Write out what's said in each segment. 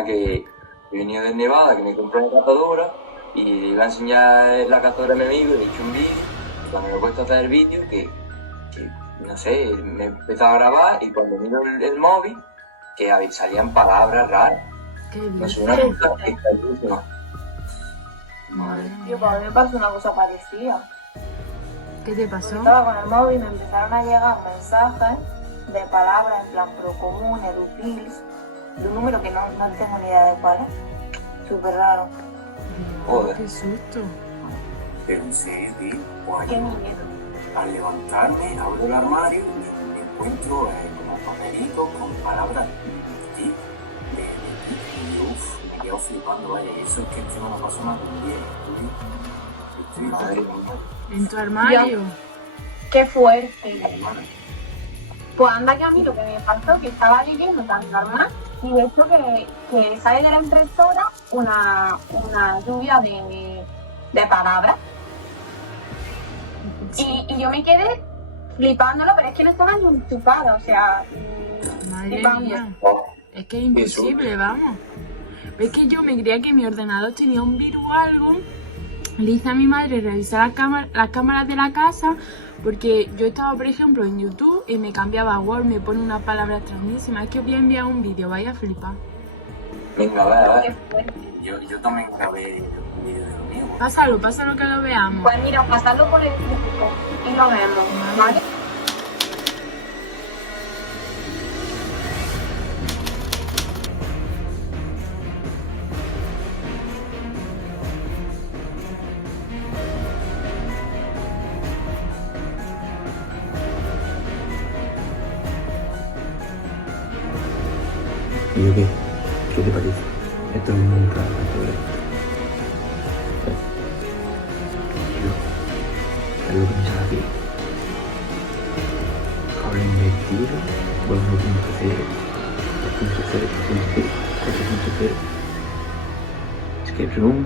nada, que he venido de Nevada, que me compré una cazadora y le iba a enseñar la cazadora a mi amigo, le he hecho un vídeo. Cuando me he puesto a hacer el vídeo, que no sé, me he empezado a grabar y cuando miro el móvil, que salían palabras raras. No sé, una cosa extrañísima. Tío, pues a mí me pasó una cosa parecida. ¿Qué te pasó? Estaba con el móvil y me empezaron a llegar mensajes de palabras en plan Procomún, Edupils, de un número que no tengo ni idea de cuál es. Súper raro. Joder. Qué susto. Pero en serio, pues Qué miedo. al levantarme, abro el armario y me encuentro como papelitos con palabras de ti. Y uff, me quedo flipando, vaya. Eso es que esto no me pasó más de un día. Madre mía. ¿En tu armario? Qué fuerte. Pues anda que a mí lo que me pasó que estaba leyendo tan normal y de hecho que sale de la impresora una lluvia de palabras. Y yo me quedé flipándolo, pero es que no estaba ni enchufada, o sea... Madre flipando. mía. Es que es imposible, vamos. Es que yo me creía que mi ordenador tenía un virus o algo. Le hice a mi madre revisar las cámaras de la casa porque yo estaba, por ejemplo, en YouTube y me cambiaba a Word, me pone una palabra extrañísima. Es que voy a enviar un vídeo, vaya a flipar. Venga, va. Qué fuerte. Yo también grabé un vídeo de lo mío. Pásalo que lo veamos. Pues mira, pasarlo por el grupo y lo vemos, ¿vale? ¿Y yo qué? ¿Qué te parece? Esto es muy raro, es lo que pensaba aquí. Ahora invertido, vuelvo a 4.0, Escape Room,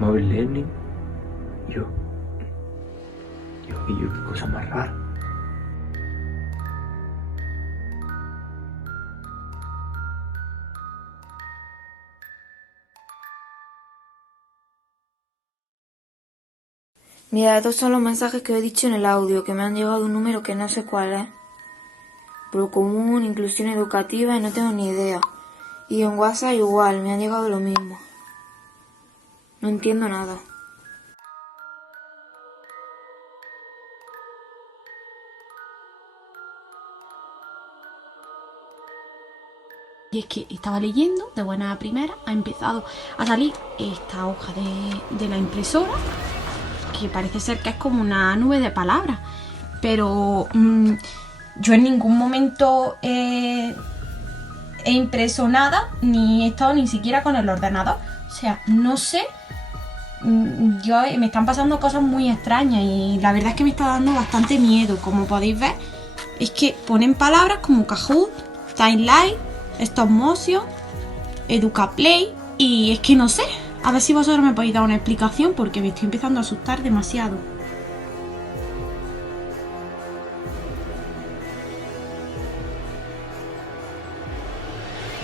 Mobile Learning. Yo, qué cosa más rara. Mira, estos son los mensajes que he dicho en el audio, que me han llegado de un número que no sé cuál es. Procomún, inclusión educativa y no tengo ni idea. Y en WhatsApp igual, me han llegado lo mismo. No entiendo nada. Y es que estaba leyendo, de buena a primera, ha empezado a salir esta hoja de la impresora, que parece ser que es como una nube de palabras, pero yo en ningún momento he impreso nada, ni he estado ni siquiera con el ordenador. O sea, no sé, me están pasando cosas muy extrañas y la verdad es que me está dando bastante miedo. Como podéis ver, es que ponen palabras como Kahoot, Timeline, Stop Motion, Educaplay y es que no sé. A ver si vosotros me podéis dar una explicación porque me estoy empezando a asustar demasiado.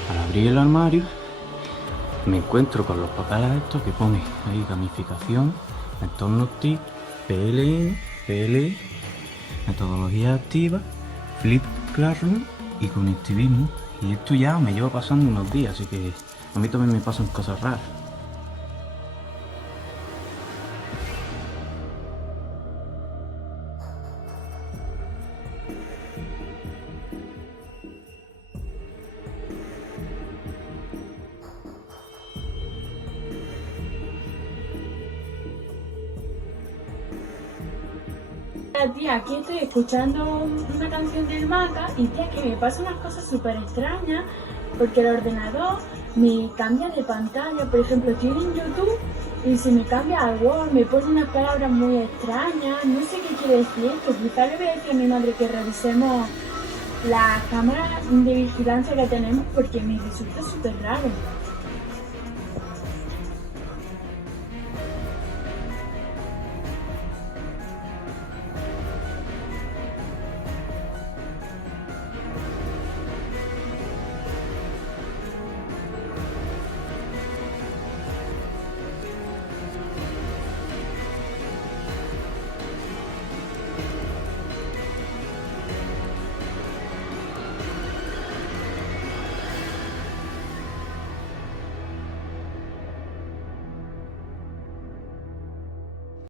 Al abrir el armario me encuentro con los papeles estos que pone ahí gamificación, entornos TIC, PLN, PLE, metodología activa, Flip Classroom y conectivismo. Y esto ya me lleva pasando unos días, así que a mí también me pasan cosas raras. Tía, aquí estoy escuchando una canción del Maca y tía, que me pasan unas cosas súper extrañas porque el ordenador me cambia de pantalla. Por ejemplo, estoy en YouTube y se me cambia al Word, me pone unas palabras muy extrañas, no sé qué quiere decir esto. Quizá le voy a decir a mi madre que revisemos las cámaras de vigilancia que tenemos porque me resulta súper raro.